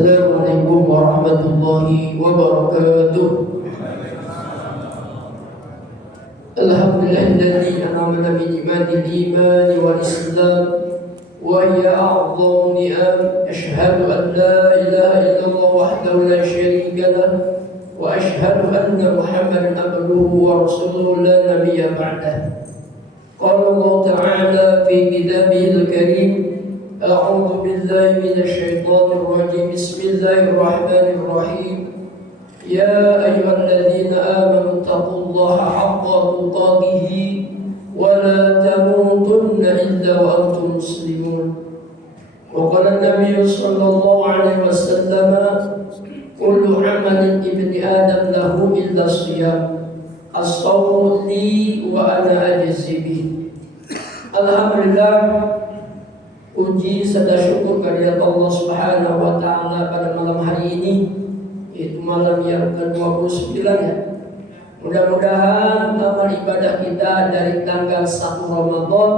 Assalamualaikum warahmatullahi wabarakatuh. Alhamdulillahilladzi an'ama bi ni'matil iman wal islam wa hiya a'dhamu ni'am. Asyhadu an la ilaha illallah wahdahu la syarika lah wa asyhadu anna Muhammadan abduhu wa rasuluhu la nabiyya ba'dah. Qala Allah ta'ala fi kitabihil karim, a'udzu billahi minasy syaithanir rajim. Bismillahirrahmanirrahim. Ya ayyuhalladzina amanu taqullaha haqqa tuqatih wa la tamutunna illa wa antum muslimun. Wa qala an-nabiy sallallahu alaihi wasallam, kullu 'amalin ibni adam lahu illa shiyam, as-shawmu li wa ana ajzi bih. Alhamdulillah, puji serta syukur kehadirat Allah Subhanahu wa taala pada malam hari ini, yaitu malam yang ke-29 ya. Mudah-mudahan amal ibadah kita dari tanggal 1 Ramadan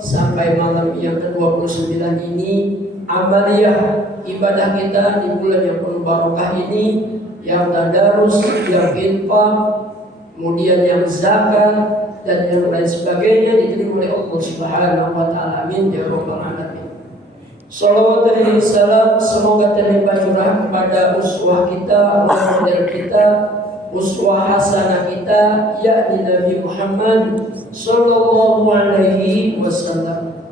sampai malam yang ke-29 ini, amaliyah ibadah kita di bulan yang penuh barokah ini, yang tadarus, yang infak, kemudian yang zakat dan yang lain sebagainya diterima oleh Allah Subhanahu wa taala. Amin ya rabbal alamin. Shalawat dan salam semoga terlimpah curah kepada uswah kita, model kita, uswah hasanah kita, yakni Nabi Muhammad sallallahu alaihi wasallam,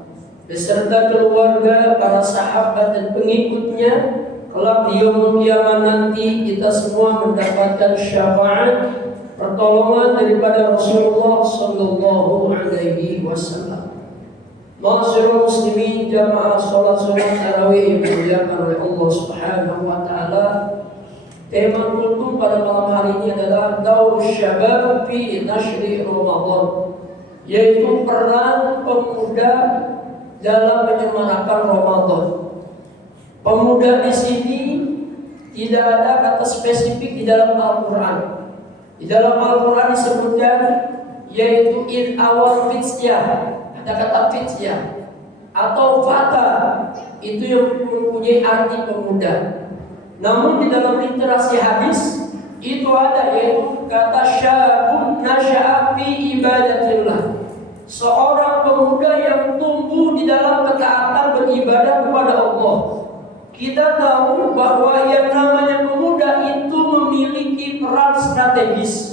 beserta keluarga, para sahabat dan pengikutnya. Kelak di yaumul kiamat nanti kita semua mendapatkan syafaat, pertolongan daripada Rasulullah sallallahu alaihi wasallam. Ma'asyiral muslimin, jamaah salat tarawih yang dimuliakan oleh Allah Subhanahu wa taala. Tema kultum pada malam hari ini adalah daur syabab fi nashri Ramadan, yaitu peran pemuda dalam menyemarakan Ramadan. Pemuda di sini tidak ada kata spesifik di dalam Al-Qur'an. Di dalam Al-Quran disebutkan yaitu in awal fityah, ada kata fityah atau fata, itu yang mempunyai arti pemuda. Namun di dalam literasi hadis itu ada yaitu kata syabun nasya'a fi ibadatillah, seorang pemuda yang tumbuh di dalam ketaatan beribadah kepada Allah. Kita tahu bahwa yang namanya pemuda itu memiliki peran strategis.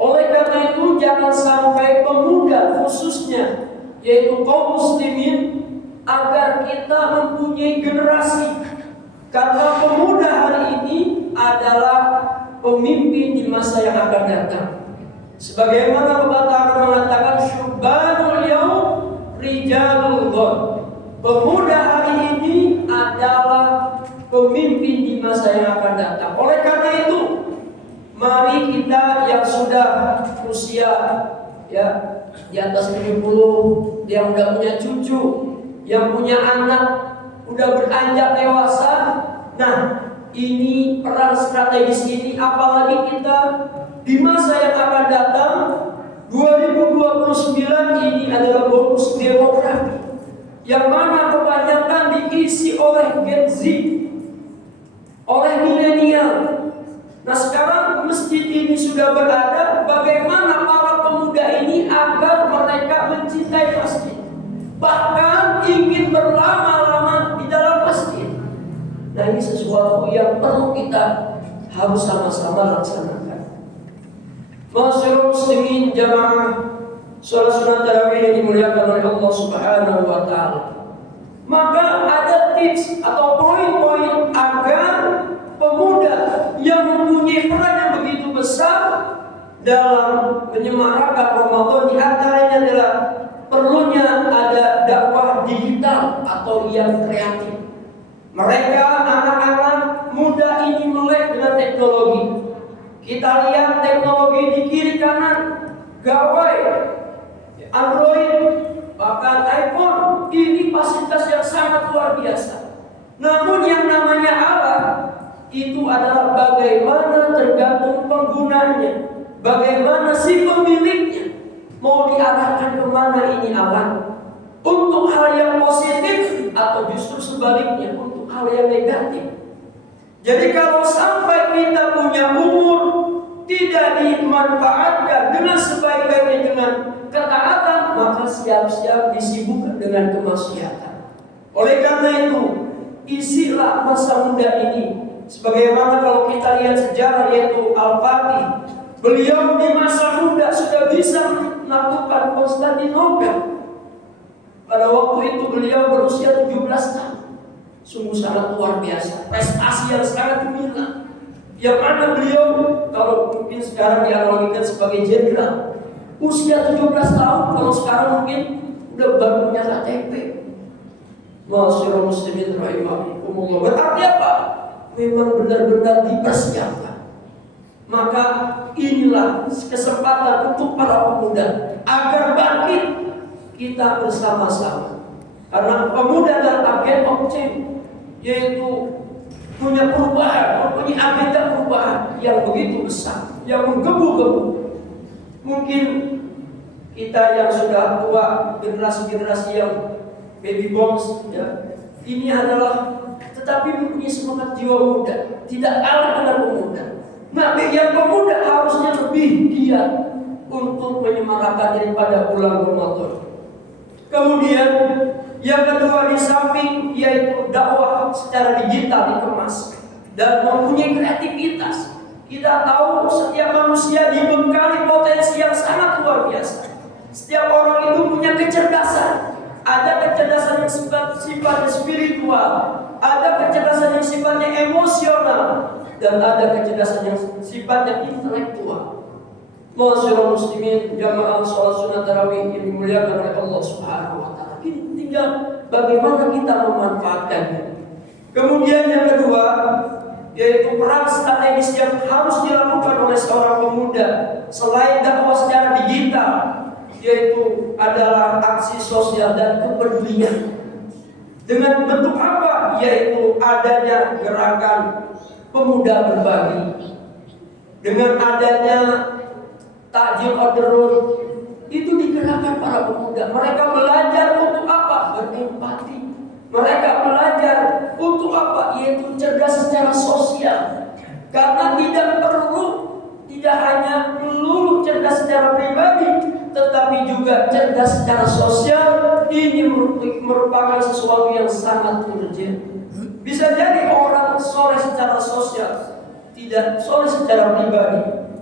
Oleh karena itu jangan sampai pemuda khususnya yaitu kaum muslimin agar kita mempunyai generasi, karena pemuda hari ini adalah pemimpin di masa yang akan datang. Sebagaimana pepatah mengatakan syubbanul yaum rijalul ghad, pemuda hari ini adalah pemimpin di masa yang akan datang. Oleh karena itu, mari kita yang sudah usia ya di atas 70, yang udah punya cucu, yang punya anak, udah beranjak dewasa. Nah, ini peran strategis ini, apalagi kita di masa yang akan datang 2029 ini adalah bonus demografi, yang mana kebanyakan diisi oleh Gen Z, oleh milenial. Nah, sekarang masjid ini sudah berada, bagaimana para pemuda ini agar mereka mencintai masjid, bahkan ingin berlama-lama di dalam masjid. Nah, ini sesuatu yang perlu kita harus sama-sama laksanakan. Ma'asyiral muslimin, jamaah salat sunat tarawih yang dimuliakan oleh Allah Subhanahu wa taala. Maka ada tips atau poin-poin agar pemuda yang mempunyai peran yang begitu besar dalam menyemarakan Ramadan, di antaranya adalah perlunya ada dakwah digital atau yang kreatif. Mereka anak-anak muda ini melek dengan teknologi. Kita lihat teknologi di kiri kanan, gawai Android, bahkan iPhone, ini fasilitas yang sangat luar biasa. Namun yang namanya alat itu adalah bagaimana tergantung penggunanya, bagaimana si pemiliknya mau diarahkan kemana ini alat, untuk hal yang positif atau justru sebaliknya untuk hal hal yang negatif. Jadi kalau sampai kita punya umur tidak dimanfaatkan dengan sebaik-baiknya dengan ketaatan, maka siap-siap disibukkan dengan kemaksiatan. Oleh karena itu, isilah masa muda ini. Sebagaimana kalau kita lihat sejarah yaitu Al-Fatih, beliau di masa muda sudah bisa menaklukkan Konstantinopel. Pada waktu itu beliau berusia 17 tahun. Sungguh sangat luar biasa, prestasi yang sangat gemilang. Yang mana beliau kalau mungkin sekarang dianalogikan sebagai jenderal, usia 17 tahun, kalau sekarang mungkin udah baru punya KTP. Masyaallah muslimin rahimahumullah. Berarti apa? Memang benar-benar dipersiapkan. Maka inilah kesempatan untuk para pemuda agar bangkit kita bersama-sama. Karena pemuda adalah agen of change, yaitu punya perubahan, punya agenda perubahan yang begitu besar, yang menggebu-gebu. Mungkin kita yang sudah tua, generasi-generasi yang baby boomers, ya, ini adalah tetapi mempunyai semangat jiwa muda, tidak kalah dengan pemuda. Nah, yang pemuda harusnya lebih giat untuk menyemarakan daripada bulan Ramadan. Kemudian yang kedua, di samping yaitu dakwah secara digital dikemas dan mempunyai kreativitas. Kita tahu setiap manusia dibekali potensi yang sangat luar biasa. Setiap orang itu punya kecerdasan. Ada kecerdasan yang sifatnya spiritual, ada kecerdasan yang sifatnya emosional, dan ada kecerdasan yang sifatnya intelektual. Masyaallah muslimin jamaah sholat sunat tarawih yang dimuliakan oleh Allah Subhanahu wa taala. Tinggal bagaimana kita memanfaatkannya. Kemudian yang kedua yaitu peran strategis yang harus dilakukan oleh seorang pemuda selain dakwah secara digital, yaitu adalah aksi sosial dan kepedulian. Dengan bentuk apa? Yaitu adanya gerakan pemuda berbagi. Dengan adanya takjil on the road, itu digerakkan para pemuda. Mereka belajar untuk apa? Berempati. Mereka belajar untuk apa? Yaitu cerdas secara sosial. Karena tidak hanya melulu cerdas secara pribadi, tetapi juga cerdas secara sosial. Ini merupakan sesuatu yang sangat urgent. Bisa jadi orang soleh secara sosial, tidak soleh secara pribadi.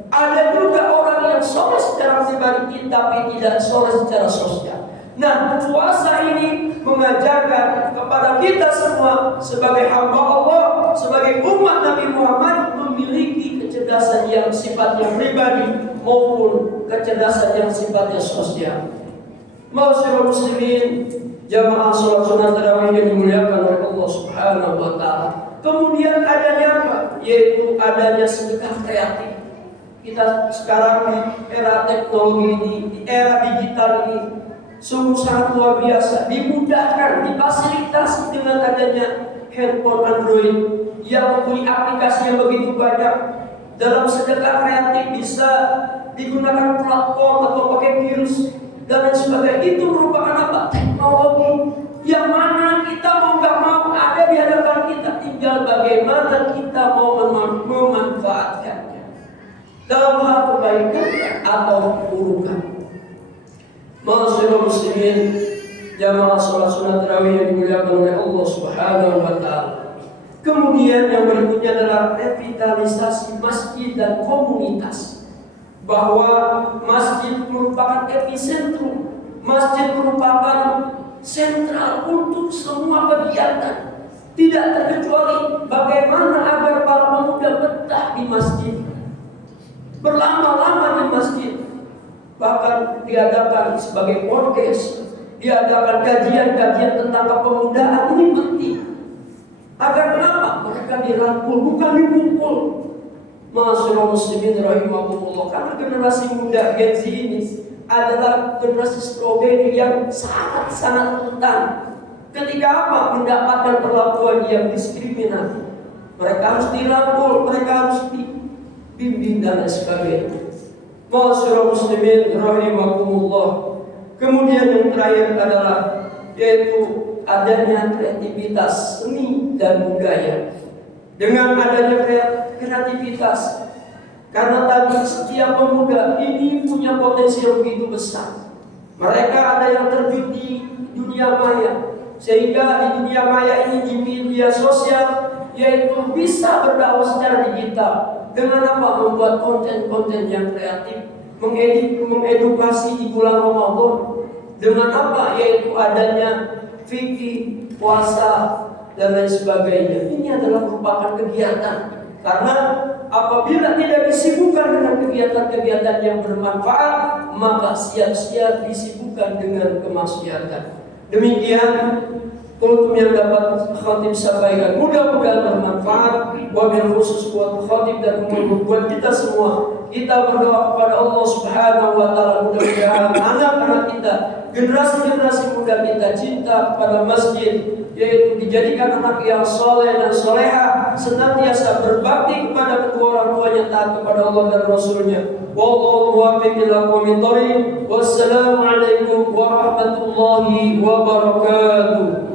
Ada juga orang yang soleh secara pribadi, tapi tidak soleh secara sosial. Nah, puasa ini mengajarkan kepada kita semua sebagai hamba Allah, sebagai umat Nabi Muhammad, memiliki kecerdasan yang sifatnya pribadi maupun kecerdasan yang sifatnya sosial. Masyaallah muslimin, jamaah sholat sunat tarawih yang dimuliakan oleh Allah Subhanahu wa taala. Kemudian adanya apa? Yaitu adanya sedekah kreatif. Kita sekarang di era teknologi ini, di era digital ini, sungguh sangat luar biasa, dimudahkan, difasilitasi dengan adanya handphone Android yang mempunyai aplikasi yang begitu banyak. Dalam sedekah kreatif bisa digunakan platform atau pakai virus dan lain sebagainya. Itu merupakan apa? Teknologi yang mana kita mau nggak mau ada di hadapan kita, tinggal bagaimana kita mau memanfaatkannya dalam hal kebaikan atau keburukan. Masyaallah muslimin, jamaah sholat sunat tarawih yang dimuliakan oleh Allah Subhanahu wa taala. Kemudian yang berikutnya adalah revitalisasi masjid dan komunitas. Bahwa masjid merupakan epicentrum, masjid merupakan sentral untuk semua kegiatan. Tidak terkecuali bagaimana agar para pemuda betah di masjid, berlama-lama di masjid. Bahkan diadakan sebagai podcast, diadakan kajian-kajian tentang kepemudaan. Ini penting. Agar kenapa? Mereka dirangkul, bukan dipukul. Masyaallah muslimin rahimahumullah. Karena generasi muda Gen Z ini adalah generasi stroberi yang sangat-sangat rentan. Ketika apa? Mendapatkan perlakuan yang diskriminatif. Mereka harus dirangkul, mereka harus dibimbing dan lain sebagainya. Masyaallah muslimin rahimahumullah. Kemudian yang terakhir adalah yaitu adanya kreativitas seni dan budaya. Dengan adanya kreativitas, karena tadi setiap pemuda ini punya potensi yang begitu besar. Mereka ada yang terjun di dunia maya, sehingga di dunia maya ini, di media sosial, yaitu bisa berdakwah secara digital. Dengan apa? Membuat konten-konten yang kreatif, mengedukasi di bulan Ramadan. Dengan apa? Yaitu adanya fikih, puasa, dan lain sebagainya. Ini adalah merupakan kegiatan. Karena apabila tidak disibukkan dengan kegiatan-kegiatan yang bermanfaat, maka siap-siap disibukkan dengan kemaksiatan. Demikian kultum yang dapat khatib sampaikan, mudah-mudahan bermanfaat, wabil khusus buat khatib dan buat kita semua. Kita berdoa kepada Allah Subhanahu wa Ta'ala, mudah-mudahan anak-anak kita, generasi-generasi muda kita cinta kepada masjid, yaitu dijadikan anak yang soleh dan soleha, senantiasa berbakti kepada kedua orang tuanya, taat kepada Allah dan Rasulnya. Wallahu muwaffiq ila aqwamit thoriq. Wassalamualaikum warahmatullahi wabarakatuh.